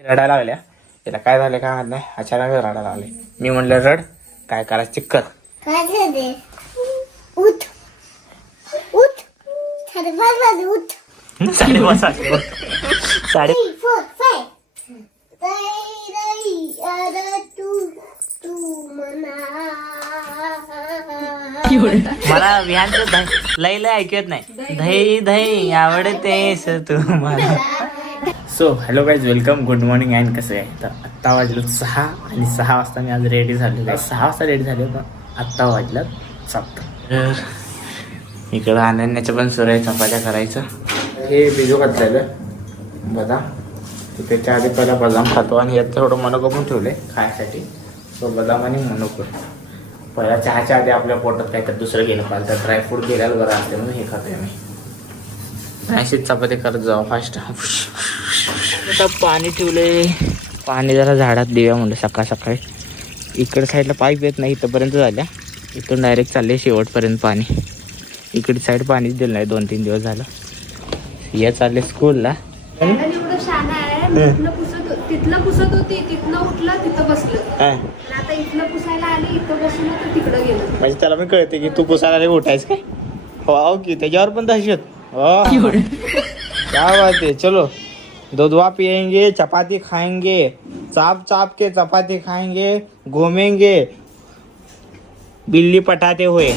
रडायला लागल्या. तिला काय झालं काय माहीत नाही. अचानक रडायला लागले. मी म्हणलं रड काय करायचं ते कर. काय झाले उठ. उठ. साडेपाच वाजले उठ. साडेपाच साडे Three, four, five. Rai, rai, ara, tu, tu, मना. मला विहानचं ध- लय लय ऐकू येत नाही. धई धई आवडतेस तुम्हाला so hello guys welcome good morning and कसं आहे? तर आत्ता वाजलं सहा आणि सहा वाजता मी आज रेडी झालेलो आहे. सहा वाजता रेडी झाले पण आत्ता वाजलं सात. तर इकडं अनन्याचं पण सुरू आहे चपात्या करायचं. हे बिजू घातलेलं. बदाम तर त्याच्या आधी पहिला बदाम खातो आणि यात थोडं मनोको पण ठेवले खायसाठी. सो बदाम आणि मनोको पहिला चहाच्या आधी आपल्या पोटात काहीतरी दुसरं गेलं पाहिजे तर ड्रायफ्रूट गेल्याला बरं असते म्हणून हे खातोय मी अशीच चपाती करत जाऊ फास्ट आता पाणी ठेवले पाणी जरा झाडात देऊया म्हणलं सकाळ सकाळी. इकडे साईडला पाईप येत नाही इथंपर्यंत झाल्या. इथून डायरेक्ट चालले शेवटपर्यंत पाणी. इकडे साईड पाणीच दिलं नाही दोन तीन दिवस झालं. या चालले स्कूलला आणि एवढं शाणा आहे तिथनं पुसत तिथलं पुसत होती तिथनं उठलं तिथं बसलं. आणि आता इथलं पुसायला आली इथं बसून होतं तिकडं गेलं. म्हणजे त्याला मी कळते की तू पुसायला रे उठायच काय? हो की त्याच्यावर पण दहशत. हो. क्या बात है चलो. दूधवा पियेंगे चपाती खाएँगे चाप चाप के चपाती खाएँगे घूमेंगे। बिल्ली पटाते हुए।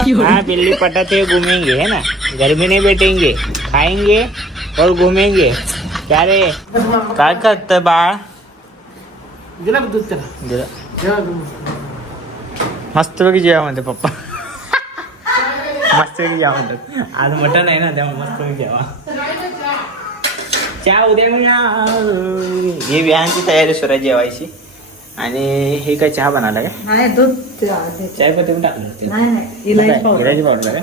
हाँ बिल्ली पटाते हुए घूमेंगे है ना? घर में नहीं बैठेंगे खाएँगे और घूमेंगे। क्या रे? काय करतं. मस्त पैकी जेवा म्हणते पप्पा। मस्त पैकी जेवा म्हणतात आज मटन आहे ना त्यामुळे मस्त पैकी जेवा चहा उद्या मी ही विहानची तयारी सुरू आहे जेवायची. आणि हे काय चहा बनवला काय? नाही दूध चाय पत्ती पण टाकलं ते. नाही नाही इलायची पावडर. काय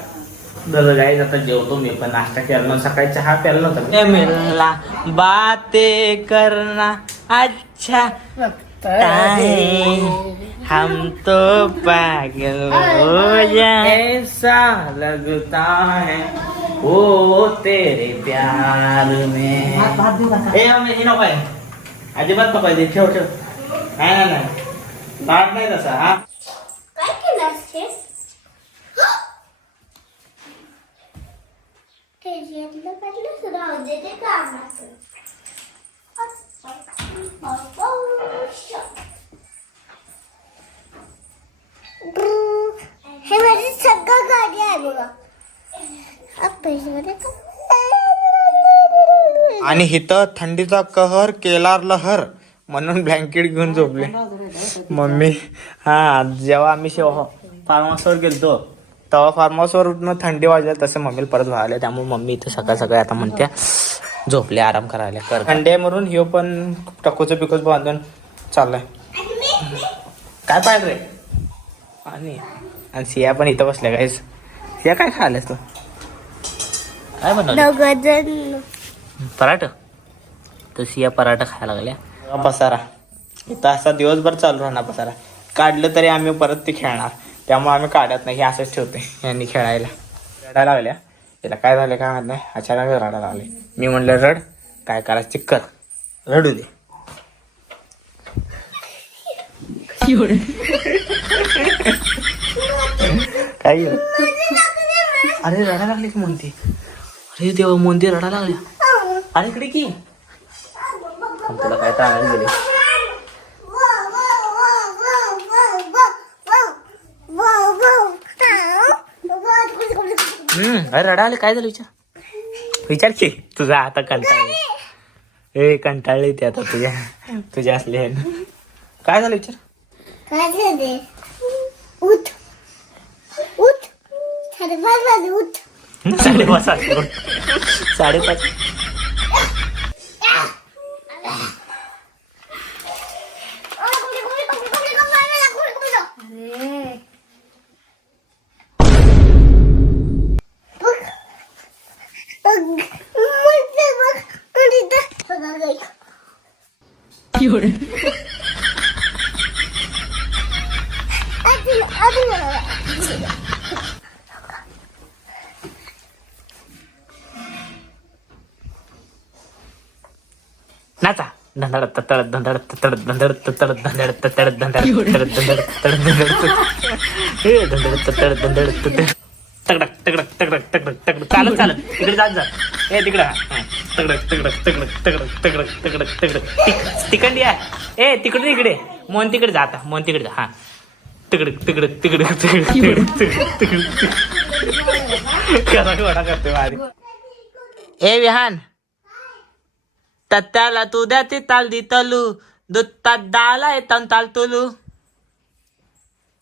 बरं गाईज आता जेवतो मी पण नाश्ता केला सकाळी चहा प्यायला नव्हता मिळला बाते करना अच्छा है हम तो पागल हो जाए। ऐसा लगता है वो तेरे प्यार में। भात भात देऊ का ए हे नको आहे. अजिबात नको आहे ते. ठेव ठेव. नाही नाही नाही. भात नाही तसा हा. काय केलं असतेस? त्याच्यातलं काढलं राहू दे ते कामाचं. हे माझी सगळं गाडी आहे बघा. आणि इथं थंडीचा कहर केलार लहर म्हणून ब्लँकेट घेऊन झोपले. मम्मी हा जेव्हा आम्ही शेव फार्म हाऊसवर गेलतो तेव्हा फार्म हाऊसवर थंडी वाजल्या तसं मम्मीला परत व्हायला त्यामुळे मम्मी इथं सकाळ सकाळी आता म्हणते झोपले आराम करायला. कर. थंडी आहे म्हणून ह्यो पण टकोचं पिकोच बांधून चाललंय. काय पाहिजे रे? आणि आणि सिया पण इथं बसल्या काहीच सिया काय खायलास तू? काय बनवलं? पराठ? तर सिया पराठा खायला लागल्या. पसारा. इथं असा दिवसभर चालू राहणार पसारा. काढलं तरी आम्ही परत ते खेळणार. त्यामुळे आम्ही काढत नाही. हे असंच ठेवते यांनी खेळायला. रडायला लागल्या. तिला काय झालं काय माहीत नाही. अचानक रडायला लागले. मी म्हणलं रड. काय करायचं कर. रडू दे. काय? अरे रडायला लागले की म्हणते. अरे देवा मोंदी रडायला लागल्या. अरे इकडे की. तुला काय तर आणायला गेले? हम्म अरे रडायला काय झालं विचार? विचार की तुझा आता कंटाळले ए कंटाळले ते आता तुझ्या तुझ्या असले आहे ना. काय झालं विचार? काय झाले? उठ. उठ. साडेपाच वाजले उठ साडेपाच वाजले. साडेपाच अरे नाचा. धंदड ततड धंदड ततड धंदड ततड धंदड ततड धंदड ततड धंदड ततड धंदड हे धंदड ततड धंदड ततड तगडक तगडक तगडक तगडक तगडक चालत चालत. तिकडे जात जा. ए तिकडे. तगडक तगडक तगडक तगडक तगडक तगडक तगडक तिकडली आहे. ए तिकडे इकडे. मोहन तिकडे जा आता. मोहन तिकडे जा. हा. तिकडक तिकडक तिकडक तिकडक तिकडक तिकडक तिकडक कसा घोडा करतोय माझी ए विहान. तत्याला तू द्या ती ताल दी तलू दुत्तात दाला येतान ताल तुलू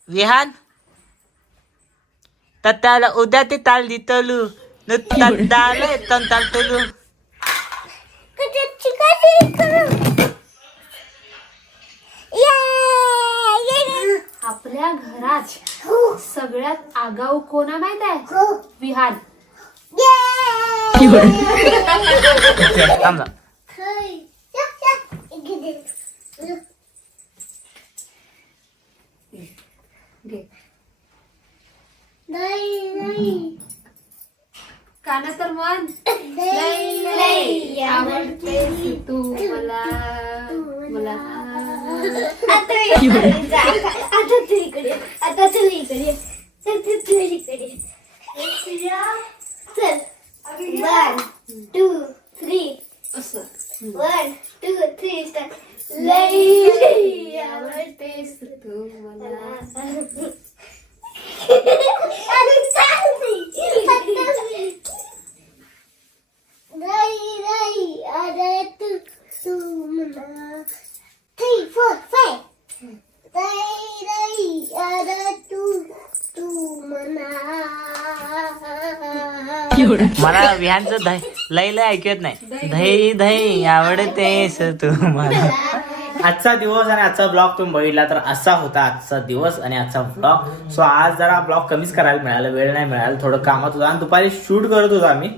विहान तत्याला उद्या ती ताल दी तलू दुत्तात दाला येतान ताल तुलू कशाची कशी करू ये आपल्या घरात सगळ्यात आगाऊ कोणा माहीत आहे? हो. विहान. ये थांब. Hey, ya, ya, gidin. नाही नाही काना तर मन नाही नाही आवडते तू मला मला आता इकडे जा. आता तू इकडे आता तू इकडे चल तू तू इकडे चल वन टू थ्री असं वन टू थ्री स्टार्ट लई आवडतेस तू मला नाही नाही अरे तू तू म्हणा थ्री फोर फाय नाही नाही अरे तू तू मला विहानचं दही लय लय ऐकू येत नाही. दही दही आवडतेस तू मला. आजचा दिवस आणि आजचा ब्लॉग तुम्ही बघितला तर असा होता आजचा दिवस आणि आजचा ब्लॉग सो आज जरा ब्लॉग कमीच करायला मिळाला वेळ नाही मिळाला थोडं कामात होतं. आणि दुपारी शूट करत होतो आम्ही.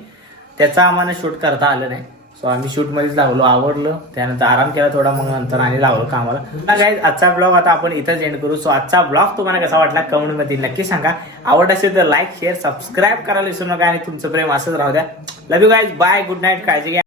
त्याचा आम्हाला शूट करता आलं नाही. सो आम्ही शूटमध्येच लावलो आवडलं त्यानंतर आराम केला थोडा मग नंतर आणि लावलं कामाला. काय आजचा ब्लॉग आता आपण इथंच एंड करू. सो आजचा ब्लॉग तुम्हाला कसा वाटला कमेंटमध्ये नक्की सांगा. आवड असेल तर लाईक शेअर सबस्क्राईब करायला विसरू नका आणि तुमचं प्रेम असंच राहू द्या. Love you guys bye good night काळजी घ्या.